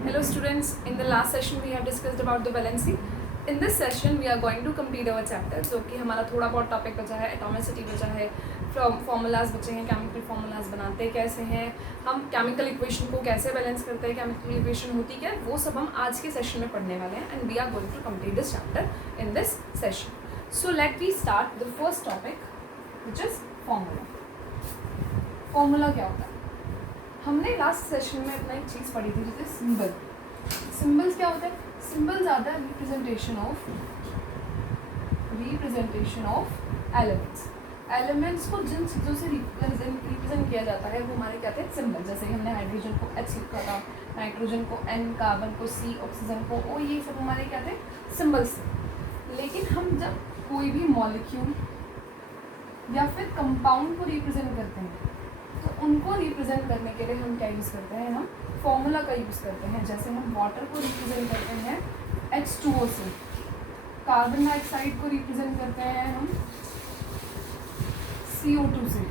Hello students, in the last session we have discussed about the valency. In this session we are going to complete our chapter. जो कि हमारा थोड़ा बहुत topic बचा है, atomicity बचा है, फॉर्मूलाज बचे हैं, केमिकल फॉर्मूलाज बनाते कैसे हैं, हम केमिकल इक्वेशन को कैसे बैलेंस करते हैं, केमिकल इक्वेशन होती क्या है, वो सब हम आज के सेशन में पढ़ने वाले हैं. And we are going to complete this chapter in this session. So let we start the first topic which is formula. Formula क्या होता है? हमने लास्ट सेशन में अपना एक चीज़ पढ़ी थी जैसे सिंबल. सिंबल्स क्या होता है? Symbols are the representation of elements. Elements को जिन चीज़ों से रिप्रेजेंट किया जाता है वो हमारे क्या थे? सिंबल. जैसे कि हमने हाइड्रोजन को H लिखा था, नाइट्रोजन को N, कार्बन को C, ऑक्सीजन को O, ये सब हमारे क्या थे? सिंबल्स. लेकिन हम जब कोई भी मॉलिक्यूल या फिर कंपाउंड को रिप्रेजेंट करते हैं तो उनको रिप्रेजेंट करने के लिए हम क्या यूज़ करते हैं? हम फॉर्मूला का यूज़ करते हैं. जैसे हम वाटर को रिप्रेजेंट करते हैं H2O से, कार्बन डाइऑक्साइड को रिप्रेजेंट करते हैं हम CO2 से.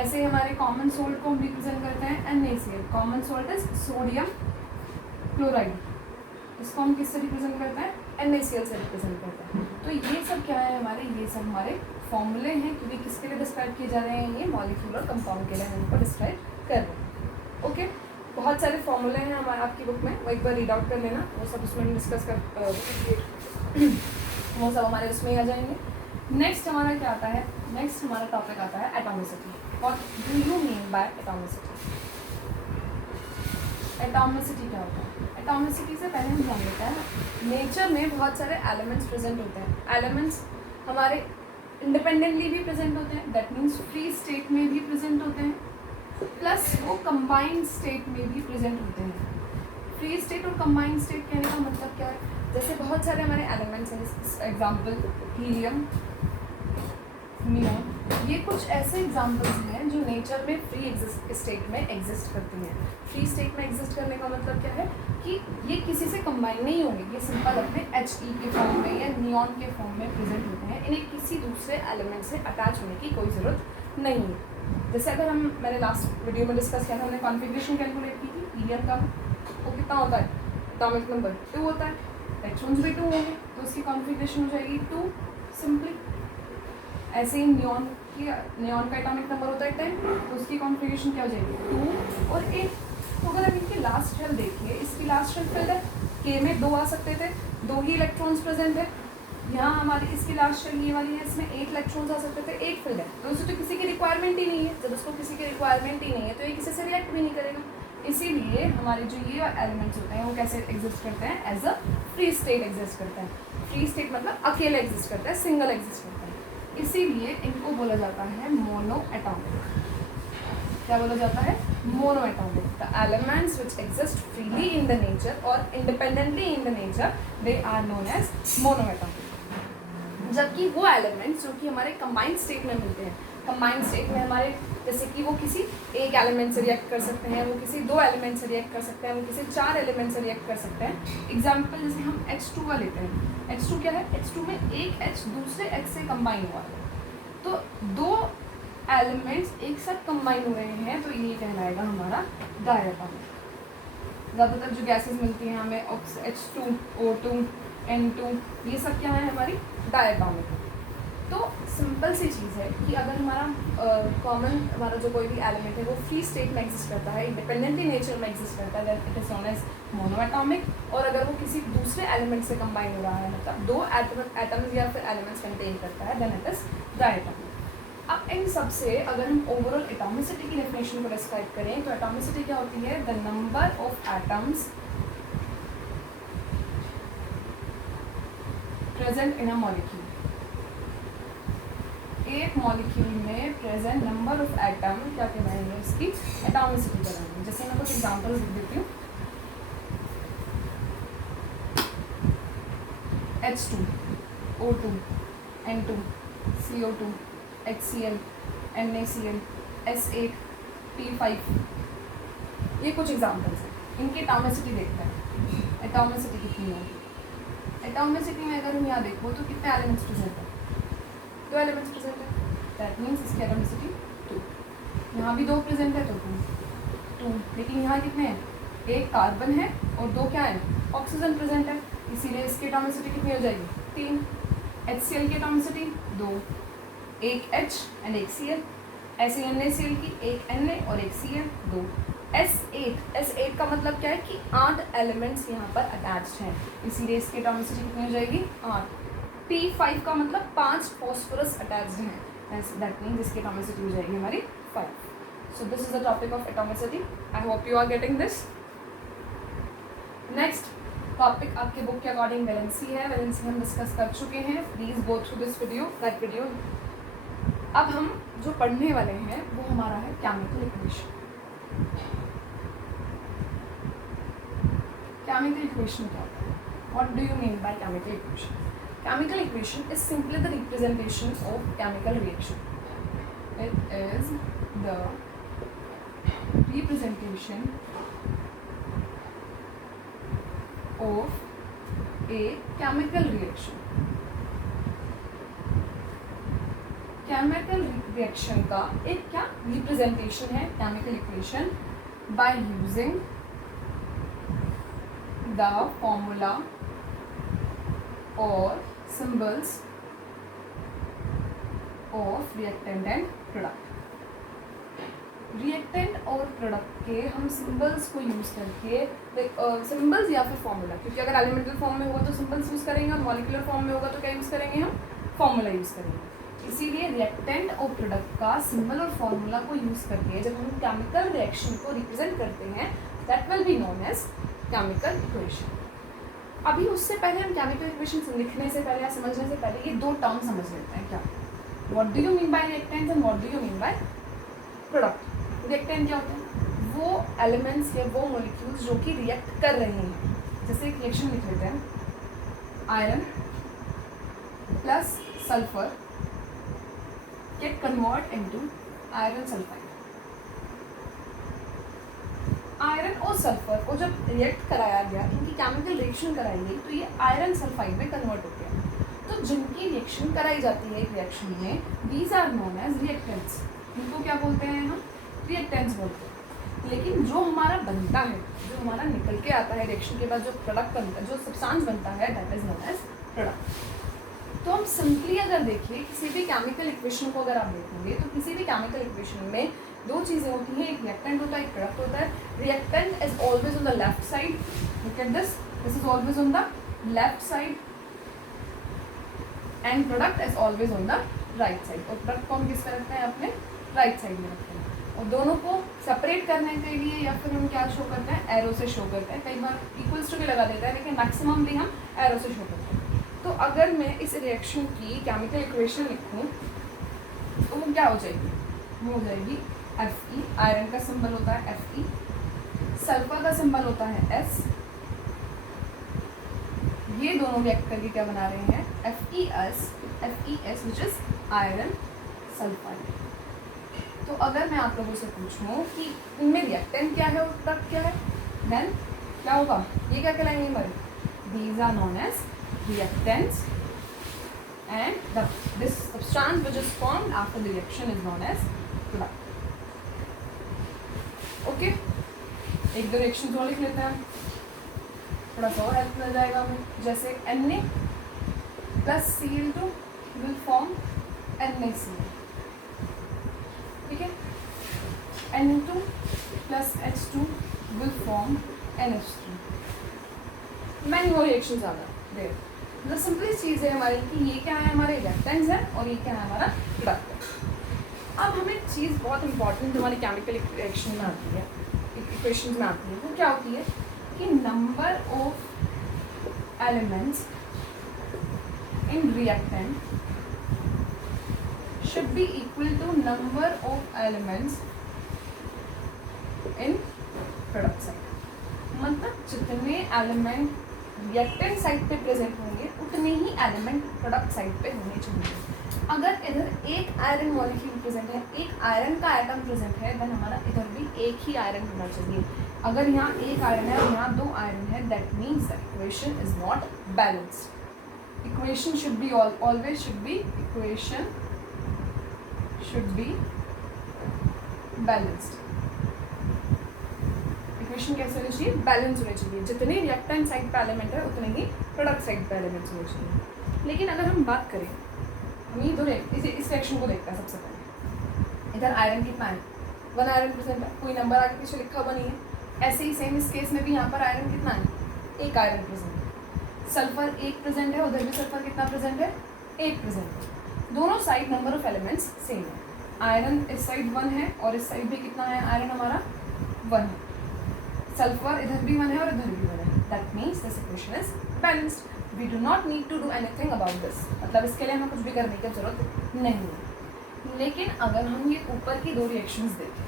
ऐसे हमारे कॉमन सोल्ट को हम रिप्रेजेंट करते हैं NaCl. Common salt is sodium chloride. इसको हम किससे रिप्रेजेंट करते हैं? NaCl से रिप्रेजेंट करते हैं. तो ये सब क्या है हमारे? ये सब हमारे फॉर्मूले हैं, क्योंकि किसके लिए डिस्क्राइब किए जा रहे हैं? ये मॉलिक्यूल और कंपाउंड के लिए हम इनको डिस्क्राइब कर रहे हैं. ओके, बहुत सारे फॉर्मूले हैं हमारे आपकी बुक में, वो एक बार रीड आउट कर लेना. वो सब उसमें डिस्कस कर वो सब हमारे उसमें ही आ जाएंगे. नेक्स्ट हमारा क्या आता है? नेक्स्ट हमारा टॉपिक आता है atomicity. What do you mean bye atomicity? Atomicity क्या होता है? एटॉमिसिटी से पहले हम जान लेते हैं नेचर में बहुत सारे एलिमेंट्स प्रेजेंट होते हैं. एलिमेंट्स हमारे इंडिपेंडेंटली भी प्रेजेंट होते हैं, दैट मीन्स फ्री स्टेट में भी प्रेजेंट होते हैं, प्लस वो कंबाइंड स्टेट में भी प्रेजेंट होते हैं. फ्री स्टेट और कंबाइंड स्टेट कहने का मतलब क्या है? जैसे बहुत सारे हमारे एलिमेंट्स हैं, एग्जांपल हीलियम, नियॉन, ये कुछ ऐसे एग्जांपल्स हैं जो नेचर में फ्री स्टेट में एग्जिस्ट करती हैं. फ्री स्टेट में एग्जिस्ट करने का मतलब क्या है कि ये किसी से कंबाइन नहीं होंगे, ये सिंपल अपने He के फॉर्म में या नियॉन के फॉर्म में प्रेजेंट होते हैं. इन्हें किसी दूसरे एलिमेंट से अटैच होने की कोई ज़रूरत नहीं है. जैसे अगर मैंने लास्ट वीडियो में डिस्कस किया था, हमने कॉन्फ़िगरेशन कैलकुलेट की थी हीलियम का. वो कितना होता है? एटॉमिक नंबर 2 होता है, इलेक्ट्रॉन्स भी 2 होंगे, तो उसकी कॉन्फ़िगरेशन हो जाएगी 2 सिंपली. ऐसे ही नियॉन का एटॉमिक नंबर होता है 10, तो उसकी कॉन्फ़िगरेशन क्या हो जाएगी? 2 और 1. तो अगर हम इनकी लास्ट शेल देखिए, इसकी लास्ट शेल फिल्ड है, K में 2 आ सकते थे, 2 ही इलेक्ट्रॉन्स प्रेजेंट है. यहाँ हमारी इसकी लास्ट शेल ये वाली है, इसमें 8 इलेक्ट्रॉन्स आ सकते थे, 1 फिल्ड है. तो उसे तो किसी की रिक्वायरमेंट ही नहीं है. जब उसको किसी की रिक्वायरमेंट ही नहीं है तो ये किसी से रिएक्ट भी नहीं करेगा. इसीलिए हमारे जो ये एलिमेंट्स होते हैं वो कैसे एग्जिस्ट करते हैं? As a free state exist करते हैं. फ्री स्टेट मतलब अकेले एग्जिस्ट करता है, सिंगल एग्जिस्ट करता है. इसीलिए इनको बोला जाता है मोनो एटॉमिक. क्या बोला जाता है? Mono atomic. The elements which exist freely in the nature और independently in the nature, they are known as mono atomic. जबकि वो एलिमेंट्स जो कि हमारे कंबाइंड स्टेट में मिलते हैं, कंबाइंड स्टेट में हमारे जैसे कि वो किसी एक एलिमेंट से रिएक्ट कर सकते हैं, वो किसी 2 एलिमेंट से रिएक्ट कर सकते हैं, वो किसी 4 एलिमेंट से रिएक्ट कर सकते हैं. एग्जाम्पल जैसे हम H2 का लेते हैं. H2 क्या है? H2 में एक H दूसरे H से कंबाइन हुआ है, तो 2 एलिमेंट्स एक साथ कंबाइन हो रहे हैं, तो ये कहलाएगा हमारा डायटोमिक. ज़्यादातर जो गैसेस मिलती हैं हमें H2, O2, N2, ये सब क्या है? हमारी डायटोमिक. तो सिंपल सी चीज़ है कि अगर हमारा हमारा जो कोई भी एलिमेंट है वो फ्री स्टेट में एग्जिस्ट करता है, इंडिपेंडेंटली नेचर में एग्जिस्ट करता है, then it is known as mono atomic. और अगर वो किसी दूसरे एलिमेंट से कंबाइन हो रहा है, मतलब 2 एटम्स या फिर एलिमेंट्स कंटेन करता है, देन इट इज डायटोमिक. अब इन सब से अगर हम ओवरऑल एटॉमिसिटी की डेफिनेशन को डिस्क्राइब करें तो एटॉमिसिटी क्या होती है? The number of atoms present in a molecule. एक मॉलिक्यूल में प्रेजेंट नंबर ऑफ एटम क्या कहलाएंगे? इसकी एटॉमिसिटी कहलाएंगे. जैसे मैं कुछ एग्जांपल्स लिख देती हूँ. H2, O2, N2, CO2, HCl, NaCl, S8, P5, ये कुछ एग्जांपल्स हैं. इनकी एटॉमिसिटी देखते हैं. एटॉमिसिटी कितनी होगी? एटॉमिसिटी में अगर हम यहाँ देखो तो कितने एलिमेंट्स प्रेजेंट हैं? 2 एलिमेंट्स प्रेजेंट है, दैट मीन्स इसकी एटॉमिसिटी 2. यहाँ भी 2 प्रेजेंट है तो 2. लेकिन यहाँ कितने हैं? एक कार्बन है और 2 क्या है, ऑक्सीजन प्रेजेंट है, इसीलिए इसकी एटॉमिसिटी कितनी हो जाएगी, 3। HCl की एटॉमिसिटी 2, एक H एंड एक Cl, ऐसे NaCl की एक Na और एक Cl 2। S8 का मतलब क्या है कि 8 एलिमेंट्स यहाँ पर अटैच्ड हैं, इसीलिए इसकी एटॉमिसिटी कितनी हो जाएगी, 8। P5 का मतलब 5 फॉस्फोरस अटैच्ड हैं, दैट मीन्स इसकी एटॉमिसिटी हो जाएगी हमारी 5। So this is the topic of atomicity. I hope you are getting this. Next topic आपके बुक के अकॉर्डिंग वैलेंसी है, वैलेंसी हम डिस्कस कर चुके हैं, please go through this video, that video. अब हम जो पढ़ने वाले हैं वो हमारा है केमिकल इक्वेशन। केमिकल इक्वेशन क्या होता है, what do you mean by chemical equation? Chemical equation is simply the representation of chemical reaction. It is the representation of a chemical reaction। Chemical reaction का एक क्या रिप्रेजेंटेशन है chemical equation, by using the formula और symbols of reactant and product. Reactant और product के हम symbols को use करके, सिंबल्स या फिर फॉर्मूला, क्योंकि अगर एलिमेंटल फॉर्म में होगा तो सिंबल्स यूज़ करेंगे और मॉलिक्यूलर फॉर्म में होगा तो क्या यूज़ करेंगे, हम फॉर्मूला यूज़ करेंगे। इसीलिए रिएक्टेंट और प्रोडक्ट का सिंबल और फॉर्मूला को यूज़ करके जब हम केमिकल रिएक्शन को रिप्रेजेंट करते हैं, that will be known as chemical equation. अभी उससे पहले हम केमिकल इक्वेशन लिखने से पहले या समझने से पहले ये 2 टर्म समझ लेते हैं। क्या, what do you mean bye reactant and what do you mean by product. Reactant क्या होते हैं, वो एलिमेंट्स या वो मॉलिक्यूल्स जो कि रिएक्ट कर रहे हैं। जैसे एक रिएक्शन लिख लेते हैं, iron plus sulphur gate convert into iron sulphide. Iron और सल्फर को जब रिएक्ट कराया गया, इनकी केमिकल रिएक्शन कराई गई, तो ये आयरन सल्फाइड में कन्वर्ट हो गया। तो जिनकी रिएक्शन कराई जाती है एक रिएक्शन में, these are known as reactants. इनको क्या बोलते हैं, हम रिएक्टेंट्स बोलते हैं। लेकिन जो हमारा बनता है, जो हमारा निकल के आता है रिएक्शन के बाद, जो प्रोडक्ट बनता है, जो सब्सटेंस बनता है, that is known as product. तो हम सिंपली अगर देखिए किसी भी केमिकल इक्वेशन को अगर आप देखेंगे तो किसी भी केमिकल इक्वेशन में 2 चीज़ें होती हैं, एक रिएक्टेंट होता है, एक प्रोडक्ट होता है। Reactant is always on the left side, look at this, this is always on the left side and product is always on the right side. और प्रोडक्ट को हम किस पे रखते हैं, अपने राइट साइड में रखते हैं। और दोनों को सेपरेट करने के लिए या फिर हम क्या शो करते हैं, एरो से शो करते हैं। कई बार इक्वल्स टू भी लगा देता है, लेकिन मैक्सिमम भी हम एरो से शो करते हैं। तो अगर मैं इस रिएक्शन की केमिकल इक्वेशन लिखूं तो वो क्या हो जाएगी, वो हो जाएगी Fe। आयरन का सिंबल होता है Fe, सल्फर का सिंबल होता है S। ये दोनों रिएक्ट करके क्या बना रहे हैं, FeS which is iron sulphide. तो अगर मैं आप लोगों से पूछूं कि इनमें रिएक्टेंट क्या है और प्रोडक्ट क्या है, देन क्या होगा, ये क्या कहलाएंगे हमारे, these are known as reactants and this substance which is formed after the reaction is known as product. Okay, 1-2 reaction और लिख लेते हैं, थोड़ा सा और हेल्प मिल जाएगा हमें। जैसे Na plus Cl2 will form NaCl, ठीक है। N2 plus H2 will form NH3। Many वो रिएक्शंस आ गए देयर। मतलब सिंपली चीज़ है हमारी कि ये क्या है, हमारे रिएक्टेंट्स हैं और ये क्या है, हमारा प्रोडक्ट है। अब हमें चीज़ बहुत इंपॉर्टेंट हमारी केमिकल रिएक्शन में आती है, इक्वेशन में आती है, वो क्या होती है कि number of elements in reactant should be equal to number of elements in product side। मतलब जितने एलिमेंट रिएक्टेंट साइड पे प्रेजेंट होंगे उतने ही एलिमेंट प्रोडक्ट साइड पे होने चाहिए। अगर इधर एक आयरन मॉलिक्यूल प्रेजेंट है, एक आयरन का एटम प्रेजेंट है, देन हमारा इधर भी एक ही आयरन होना चाहिए। अगर यहाँ एक आयरन है और यहाँ 2 आयरन है, that means the equation is not balanced. Equation should be always should be equation should be balanced। Equation कैसे होनी चाहिए, बैलेंस होनी चाहिए। जितने रिएक्टेंट साइड पे एलिमेंट है उतने ही प्रोडक्ट साइड पे एलिमेंट्स होने चाहिए। लेकिन अगर हम बात करें, हम ये दो इस रिएक्शन को देखते हैं। सबसे पहले इधर आयरन कितना है, 1 आयरन प्रेजेंट है, कोई नंबर आगे पीछे लिखा हुआ नहीं है। ऐसे ही सेम इस केस में भी यहाँ पर आयरन कितना है, 1 आयरन प्रेजेंट है। सल्फर 1 प्रेजेंट है, उधर भी सल्फर कितना प्रेजेंट है, 1 प्रेजेंट है। दोनों side number of elements same है। आयरन इस साइड 1 है और इस साइड भी कितना है, आयरन हमारा 1 है। सल्फर इधर भी 1 है और इधर भी 1 है। That means this equation is balanced. We do not need to do anything about this, मतलब इसके लिए हमें कुछ भी करने की जरूरत नहीं है। लेकिन अगर हम ये ऊपर की 2 रिएक्शंस देखें,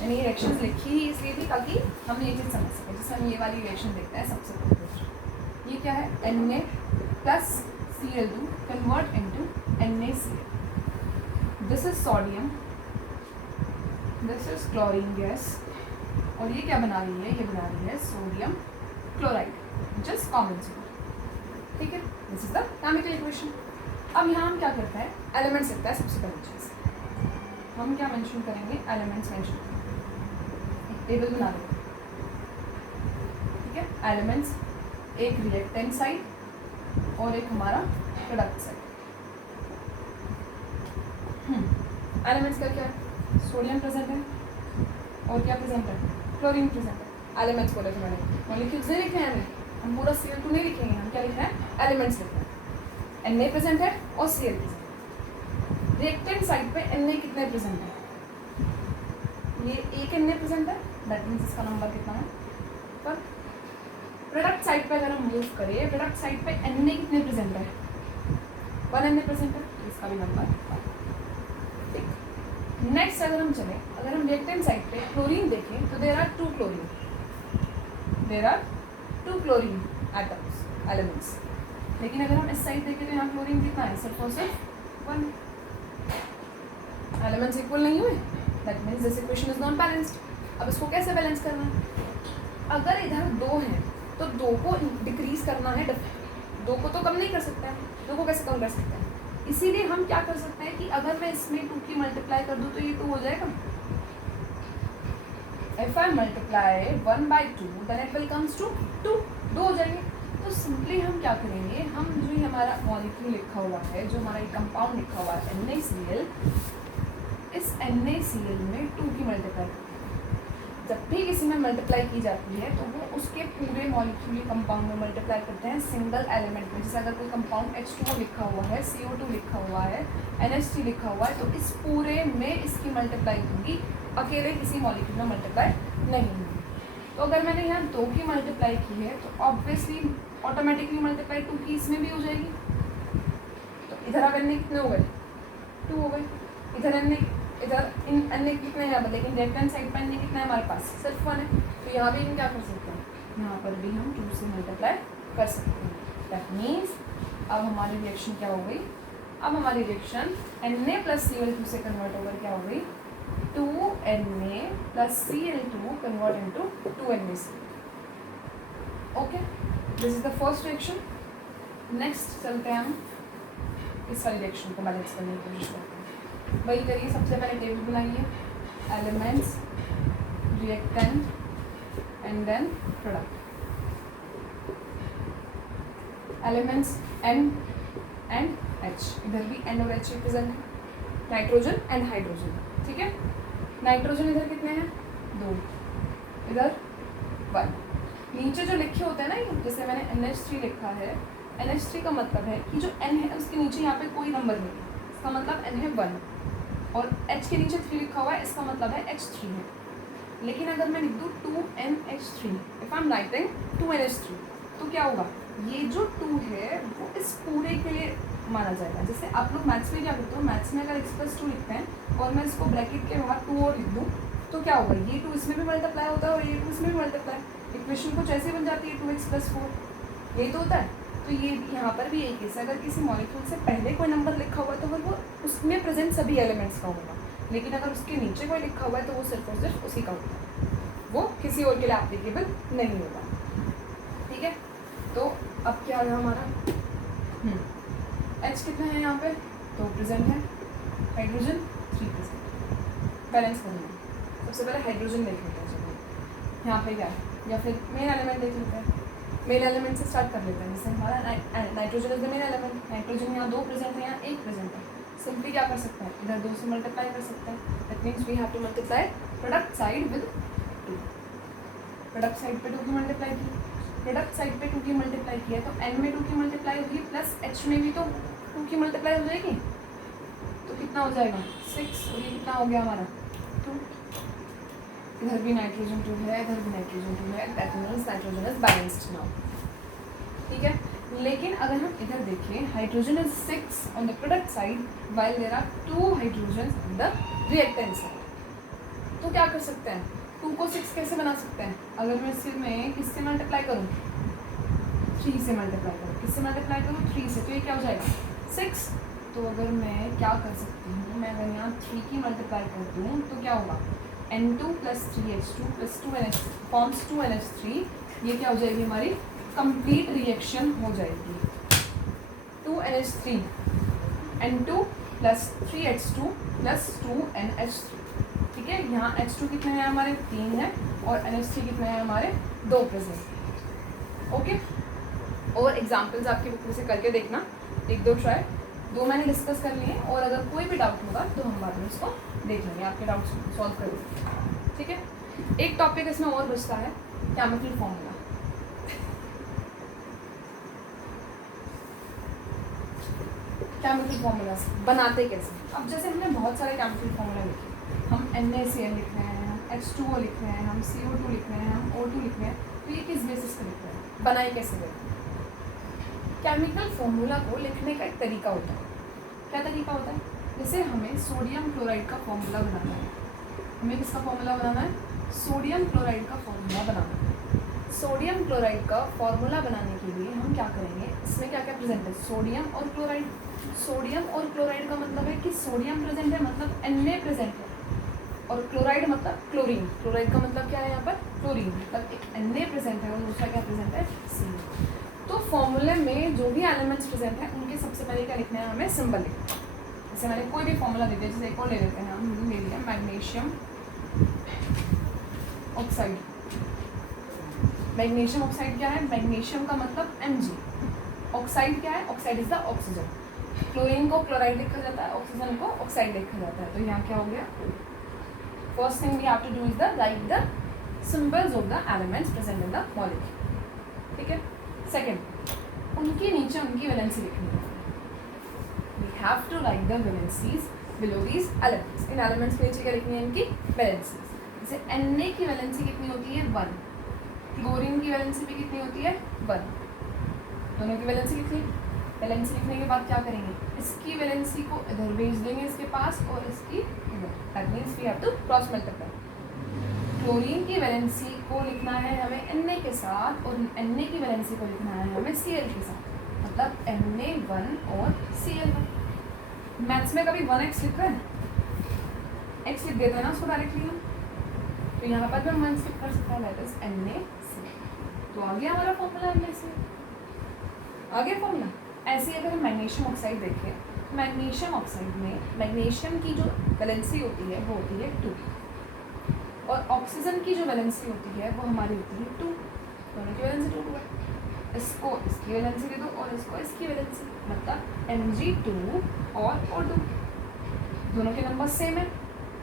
यानी ये रिएक्शंस लिखी ही इसलिए थी ताकि हम ये चीज़ समझ सकें। जैसे हम ये वाली रिएक्शन देखते हैं सबसे पहले, ये क्या है, Na plus Cl2 convert into NaCl। This is sodium, this is chlorine gas, और ये क्या बना रही है, ये बना रही है sodium chloride, just common sodium. ठीक है, this is the chemical equation. अब यहाँ हम क्या करते हैं, एलिमेंट्स लिखते हैं। सबसे पहली चीज़ हम क्या मेंशन करेंगे, एलिमेंट्स मेंशन करेंगे, एक टेबल बना देंगे। ठीक है, एलिमेंट्स, एक रिएक्टेंट साइड और एक हमारा प्रोडक्ट साइड। एलिमेंट्स का क्या है, सोडियम प्रेजेंट है और क्या प्रेजेंट है, क्लोरीन प्रेजेंट है। एलिमेंट्स बोले थे मैंने, मॉलिक्यूल्स नहीं लिखे हैं हम पूरा Cl2 नहीं लिखेंगे, हम क्या लिख रहे हैं, एलिमेंट्स लिख रहे हैं। Na प्रेजेंट है और Cl प्रेजेंट है। रिएक्टेंट साइड पे Na कितने प्रेजेंट है, ये 1 Na प्रेजेंट है, दैट मीन्स इसका नंबर कितना है, पर प्रोडक्ट साइड पे अगर हम मूव करें, प्रोडक्ट साइड पे Na कितने प्रेजेंट है, 1 Na प्रेजेंट है, इसका भी नंबर 1। नेक्स्ट अगर हम चलें, अगर हम रिएक्टेंट साइड पे क्लोरीन देखें तो there are 2 chlorine, there are 2 chlorine atoms, elements. लेकिन अगर हम इस साइड देखें तो यहाँ क्लोरीन कितना है, सिर्फ और सिर्फ 1। एलिमेंट्स इक्वल नहीं हुए, that means this equation is not balanced. अब इसको कैसे बैलेंस करना है, अगर इधर 2 है तो 2 को डिक्रीज करना है, 2 को तो कम नहीं कर सकता है, 2 को कैसे कम कर सकते हैं। इसीलिए हम क्या कर सकते हैं कि अगर मैं इसमें 2 की मल्टीप्लाई कर दूँ तो ये 2 हो जाएगा। If I multiply 1/2 then it will comes to 2 हो जाएंगे। तो सिंपली हम क्या करेंगे, हम जो ये हमारा मॉलिक्यूल लिखा हुआ है, जो हमारा कंपाउंड लिखा हुआ है NaCl, इस NaCl में 2 की मल्टीप्लाई करते हैं। जब भी किसी में मल्टीप्लाई की जाती है तो वो उसके पूरे मॉलिक्यूल कंपाउंड में मल्टीप्लाई करते हैं सिंगल एलिमेंट में। जैसे अगर कोई कंपाउंड H2O लिखा हुआ है, CO2 लिखा हुआ है, NH3 लिखा हुआ है, तो इस पूरे में इसकी मल्टीप्लाई होगी, अकेले किसी मॉलिक्यूल में मल्टीप्लाई नहीं होगी। तो अगर मैंने यहाँ 2 की मल्टीप्लाई की है तो ऑब्वियसली ऑटोमेटिकली मल्टीप्लाई 2 की इसमें भी हो जाएगी। तो इधर अब Na कितने हो गए, 2 हो गए। इधर Na, इधर इन अन्य कितने हैं, लेकिन रिएक्टेंट साइड पर अन्य कितना है हमारे पास, सिर्फ 1 है। तो यहाँ भी हम क्या कर सकते हैं, यहाँ पर भी हम 2 से मल्टीप्लाई कर सकते हैं। दैट मीन्स अब हमारी रिएक्शन क्या हो गई, अब हमारी रिएक्शन Na प्लस Cl2 से कन्वर्ट होकर क्या हो गई, 2Na plus Cl2 convert into 2NaCl। Okay, this is the first reaction. Next चलते हैं हम इस वाली रिएक्शन को बैलेंस करने की कोशिश करते हैं। वही करिए, सबसे पहले टेबल बनाइए, elements, reactant and then product. Elements N and H, इधर भी N और H रिप्रेजेंट है, नाइट्रोजन एंड हाइड्रोजन। ठीक है, नाइट्रोजन इधर कितने हैं, 2, इधर 1। नीचे जो लिखे होते हैं ना, जैसे मैंने NH3 लिखा है, NH3 का मतलब है कि जो N है उसके नीचे यहाँ पे कोई नंबर नहीं है, इसका मतलब N है 1, और H के नीचे 3 लिखा हुआ है, इसका मतलब है H3 है। लेकिन अगर मैं लिख दूँ 2NH3, if I am writing 2NH3, तो क्या होगा, ये जो 2 है वो इस पूरे के लिए माना जाएगा। जैसे आप लोग मैथ्स में क्या करते हो, मैथ्स में अगर x+2 लिखते हैं और मैं इसको ब्रैकेट के बाहर 2 और लिख दूँ तो क्या होगा, ये 2 इसमें भी मल्टीप्लाई होता है और ये 2 इसमें भी मल्टीप्लाई, इक्वेशन कुछ ऐसे बन जाती है 2x+4, यही तो होता है। तो ये यहाँ पर भी एक केस है, अगर किसी मॉलिक्यूल से पहले कोई नंबर लिखा हुआ है तो फिर वो उसमें प्रेजेंट सभी एलिमेंट्स का होगा, लेकिन अगर उसके नीचे कोई लिखा हुआ है तो वो सिर्फ और सिर्फ उसी का होता है, वो किसी और के लिए एप्लीकेबल नहीं होगा। ठीक है, तो अब क्या है हमारा, H कितना है यहाँ पे, 2 प्रेजेंट है, हाइड्रोजन 3 प्रेजेंट। बैलेंस करना है, सबसे पहले हाइड्रोजन देख लेते हैं। यहाँ पे क्या है, या फिर मेन एलिमेंट देख लेते हैं। मेन एलिमेंट से स्टार्ट कर लेते हैं। जैसे हमारा nitrogen is the main element. Nitrogen यहाँ 2 प्रेजेंट है, यहाँ 1 प्रेजेंट है। सिंपली क्या कर सकते हैं, इधर 2 से मल्टीप्लाई कर सकते हैं। That means we have to multiply product side with 2। Product side पे 2 की मल्टीप्लाई की, प्रोडक्ट साइड पे 2 की मल्टीप्लाई किया तो n में 2 की मल्टीप्लाई होगी प्लस h में भी तो 2 की मल्टीप्लाई हो जाएगी। तो कितना हो जाएगा 6, और ये कितना हो गया हमारा 2। इधर भी नाइट्रोजन 2 है, इधर भी नाइट्रोजन 2 है। That means nitrogen is balanced now. ठीक है, लेकिन अगर हम इधर देखें, hydrogen is 6 on the product side while there are 2 hydrogen on the reactant side. तो क्या कर सकते हैं, 2 को 6 कैसे बना सकते हैं? अगर मैं सिर्फ में किससे मल्टीप्लाई करूँ, 3 से मल्टीप्लाई करूँ। किससे मल्टीप्लाई करूँ, 3 से। तो ये क्या हो जाएगा 6। तो अगर मैं क्या कर सकती हूँ, मैं अगर यहाँ 3 की मल्टीप्लाई कर दूँ तो क्या होगा, N2 + 3H2 + 2NH forms 2NH3। ये क्या हो जाएगी, हमारी कंप्लीट रिएक्शन हो जाएगी। 2NH3 N2 + 3H2 + 2NH3। ठीक है, यहाँ H2 कितने हैं हमारे, 3 है, और NH3 कितने हैं हमारे, 2 प्रेजेंट। ओके, और एग्जाम्पल्स आपकी बुक में से करके देखना, 1-2 ट्राई। 2 मैंने डिस्कस कर लिए, और अगर कोई भी डाउट होगा तो हम बाद में उसको देख लेंगे, आपके डाउट्स सॉल्व करेंगे। ठीक है, एक टॉपिक इसमें और बचता है, केमिकल फॉर्मूला। केमिकल फॉर्मूलाज बनाते कैसे। अब जैसे हमने बहुत सारे केमिकल फॉर्मूला लिखे, हम NaCl लिख रहे हैं, हम H2O लिख रहे हैं, हम CO2 लिख रहे हैं, हम O2 लिख रहे हैं, तो ये किस बेसिस पे लिख रहे हैं, बनाए कैसे गए। केमिकल फॉर्मूला को लिखने का एक तरीका होता है। क्या तरीका होता है, जैसे हमें सोडियम क्लोराइड का फॉर्मूला बनाना है। हमें किसका फॉर्मूला बनाना है, सोडियम क्लोराइड का फॉर्मूला बनाना है। सोडियम क्लोराइड का फॉर्मूला बनाने के लिए हम क्या करेंगे, इसमें क्या क्या प्रेजेंट है, सोडियम और क्लोराइड। सोडियम और क्लोराइड का मतलब है कि सोडियम प्रेजेंट है मतलब Na प्रेजेंट है, और क्लोराइड मतलब क्लोरीन। क्लोराइड का मतलब क्या है यहाँ पर, क्लोरीन, मतलब एक Na प्रेजेंट है और दूसरा क्या प्रेजेंट है, Ca। तो फॉर्मूले में जो भी एलिमेंट्स प्रेजेंट हैं उनके सबसे पहले क्या लिखना है, हमें सिंबल लिखना है। जैसे मैंने कोई भी फॉर्मूला दे दिया, जैसे एक और ले लेते हैं, हम ले लिया मैग्नीशियम ऑक्साइड। मैग्नीशियम ऑक्साइड क्या है, मैग्नीशियम का मतलब Mg। ऑक्साइड क्या है, oxide is the oxygen. Chlorine को क्लोराइड लिखा जाता है, ऑक्सीजन को ऑक्साइड लिखा जाता है। तो यहाँ क्या हो गया, first thing we have to do is the write the symbols of the elements present in the molecule. ठीक है, सेकेंड, उनके नीचे उनकी वैलेंसी लिखनी है। We have to write the valencies below these elements. इन एलिमेंट्स के नीचे क्या लिखनी है, इनकी वैलेंसीज। जैसे Na की वैलेंसी कितनी होती है, 1। क्लोरीन की वैलेंसी भी कितनी होती है, 1। दोनों की वैलेंसी लिख ली। वैलेंसी लिखने के बाद क्या करेंगे, इसकी वैलेंसी को इधर भेज देंगे इसके पास, और इसकी इधर। That means we have to cross multiply. Chlorine की वैलेंसी को लिखना है हमें Na के साथ, और Na की वैलेंसी को लिखना है हमें Cl के साथ, मतलब Na1 और Cl1। मैथ्स में कभी 1x लिखा है, x लिख देते हैं ना उसको डायरेक्टली हम, तो यहाँ पर भी हम 1 स्किप कर सकते हैं, दैट इज NaCl। तो आ गया हमारा फॉर्मूला NaCl, आ गया फॉर्मूला। ऐसे ही अगर हम मैग्नीशियम ऑक्साइड देखें, मैग्नीशियम ऑक्साइड में मैग्नीशियम की जो वैलेंसी होती है वो होती है 2, और ऑक्सीजन की जो वैलेंसी होती है वो हमारी होती है 2। दोनों की वैलेंसी 2 है। इसको इसकी वैलेंसी दे दो और इसको इसकी वैलेंसी, मतलब Mg2 और O2। दोनों के नंबर सेम है,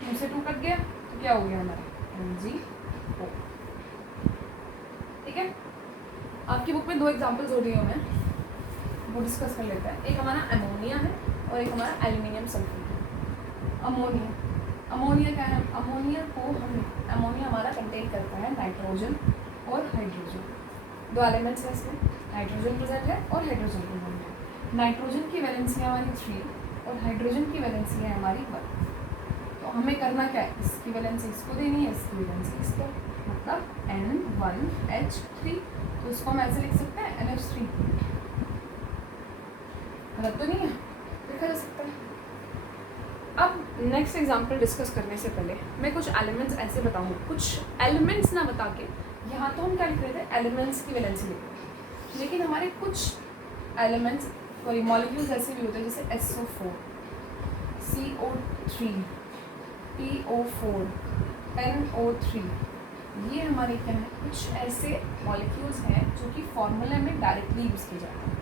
2 से 2 कट गया तो क्या हो गया हमारा Mg4। ठीक है, आपकी बुक में 2 एग्जाम्पल्स हो रही हैं, हमें वो डिस्कस कर लेते हैं। एक हमारा अमोनिया है और एक हमारा एल्यूमिनियम सल्फेट है। अमोनिया क्या है, अमोनिया हमारा कंटेन करता है नाइट्रोजन और हाइड्रोजन। 2 एलिमेंट्स है इसमें, नाइट्रोजन प्रेजेंट है और हाइड्रोजन प्रेजेंट है। नाइट्रोजन की वैलेंसी है हमारी 3 और हाइड्रोजन की वैलेंसी है हमारी 1। तो हमें करना क्या है, इसकी वैलेंसी इसको देनी है, इसकी वैलेंसी इसको, मतलब N1H3। तो इसको हम ऐसे लिख सकते हैं NH3। गलत तो नहीं है, लिखा जा सकता है। अब नेक्स्ट एग्जाम्पल डिस्कस करने से पहले मैं कुछ एलिमेंट्स ऐसे बताऊँ, कुछ एलिमेंट्स ना बता के, यहाँ तो हम क्या लिख रहे थे, एलिमेंट्स की वैलेंसी लिख रहे थे, लेकिन हमारे कुछ एलिमेंट्स सॉरी मॉलिक्यूल्स ऐसे भी होते हैं जैसे SO4, CO3, PO4, NO3, ये हमारे क्या है, कुछ ऐसे मॉलिक्यूल्स हैं जो कि फॉर्मूले में डायरेक्टली यूज़ किए जाते हैं।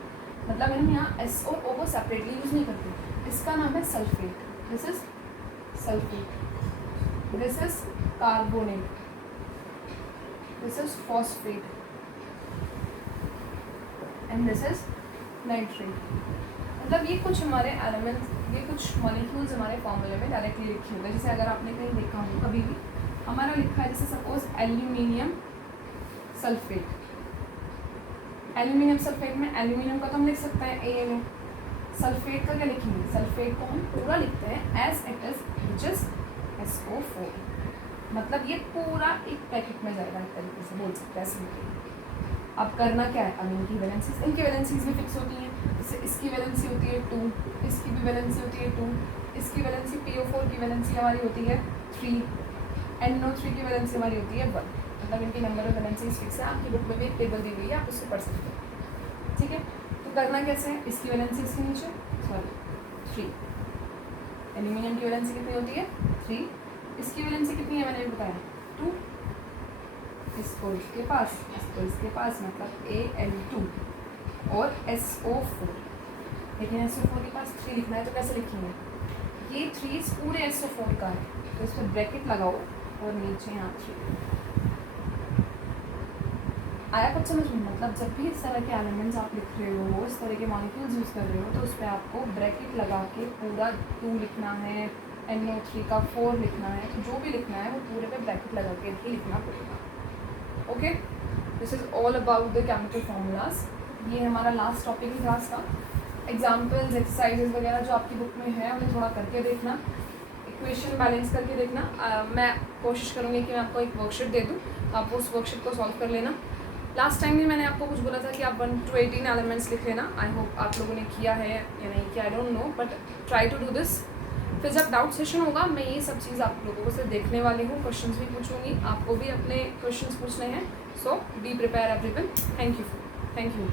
मतलब हम यहाँ एस और ओ को सेपरेटली यूज़ नहीं करते। इसका नाम है sulphate, this is sulphate, this is carbonate, this is phosphate and this is nitrate. मतलब ये कुछ हमारे एलिमेंट्स, ये कुछ मॉलिक्यूल्स हमारे फॉर्मूले में डायरेक्टली लिखे होते हैं। जैसे अगर आपने कहीं देखा हो कभी भी हमारा लिखा है, जैसे suppose aluminium sulphate, aluminium sulphate में एल्यूमिनियम का तो हम लिख सकते हैं ANO, सल्फेट का क्या लिखेंगे, सल्फेट को हम पूरा लिखते हैं as it is which is SO4। मतलब ये पूरा एक पैकेट में जाएगा, एक तरीके से बोल सकते हैं ऐसे लिखेंगे। अब करना क्या है, अब इनकी वैलेंसीज, इनकी वैलेंसीज भी फिक्स होती हैं। जैसे इसकी वैलेंसी होती है 2, इसकी भी वैलेंसी होती है 2, इसकी वैलेंसी PO4 की वैलेंसी हमारी होती है 3, NO3 की वैलेंसी हमारी होती है 1। मतलब इनकी नंबर ऑफ वैलेंसीज फिक्स है। आपकी बुक में भी एक टेबल दी हुई है, आप उससे पढ़ सकते हैं। ठीक है, तो करना कैसे है, इसकी वैलेंसी इसके नीचे, सॉरी 3, एल्यूमिनियम की वैलेंसी कितनी होती है 3, इसकी वैलेंसी कितनी है मैंने बताया 2, इसको इसके पास, इसको इसके पास, मतलब Al2 और SO4। लेकिन SO4 के पास 3 लिखना है तो कैसे लिखेंगे, ये 3 पूरे SO4 का है तो इस पर ब्रैकेट लगाओ और नीचे यहाँ 3 आया कुछ समझ में। मतलब जब भी इस तरह के एलिमेंट्स आप लिख रहे हो, इस तरह के मॉलिक्यूल्स यूज़ कर रहे हो, तो उस पर आपको ब्रैकेट लगा के पूरा 2 लिखना है, NO3 का 4 लिखना है, तो जो भी लिखना है वो पूरे पे ब्रैकेट लगा के ही लिखना पड़ेगा। Okay, this is all about the chemical formulas. ये हमारा लास्ट टॉपिक है क्लास का। एग्जाम्पल्स, एक्सरसाइजेज वगैरह जो आपकी बुक में है उन्हें थोड़ा करके देखना, इक्वेशन बैलेंस करके देखना। मैं कोशिश करूँगी कि मैं आपको एक वर्कशीट दे दूँ, आप उस वर्कशीट को सॉल्व कर लेना। लास्ट टाइम भी मैंने आपको कुछ बोला था कि आप 1 to 18 एलिमेंट्स लिख लेना। आई होप आप लोगों ने किया है या नहीं किया, I don't know, but try to do this. फिर जब डाउट सेशन होगा मैं ये सब चीज़ आप लोगों से देखने वाली हूँ, क्वेश्चंस भी पूछूंगी, आपको भी अपने क्वेश्चंस पूछने हैं। So be prepare everyone. Thank you.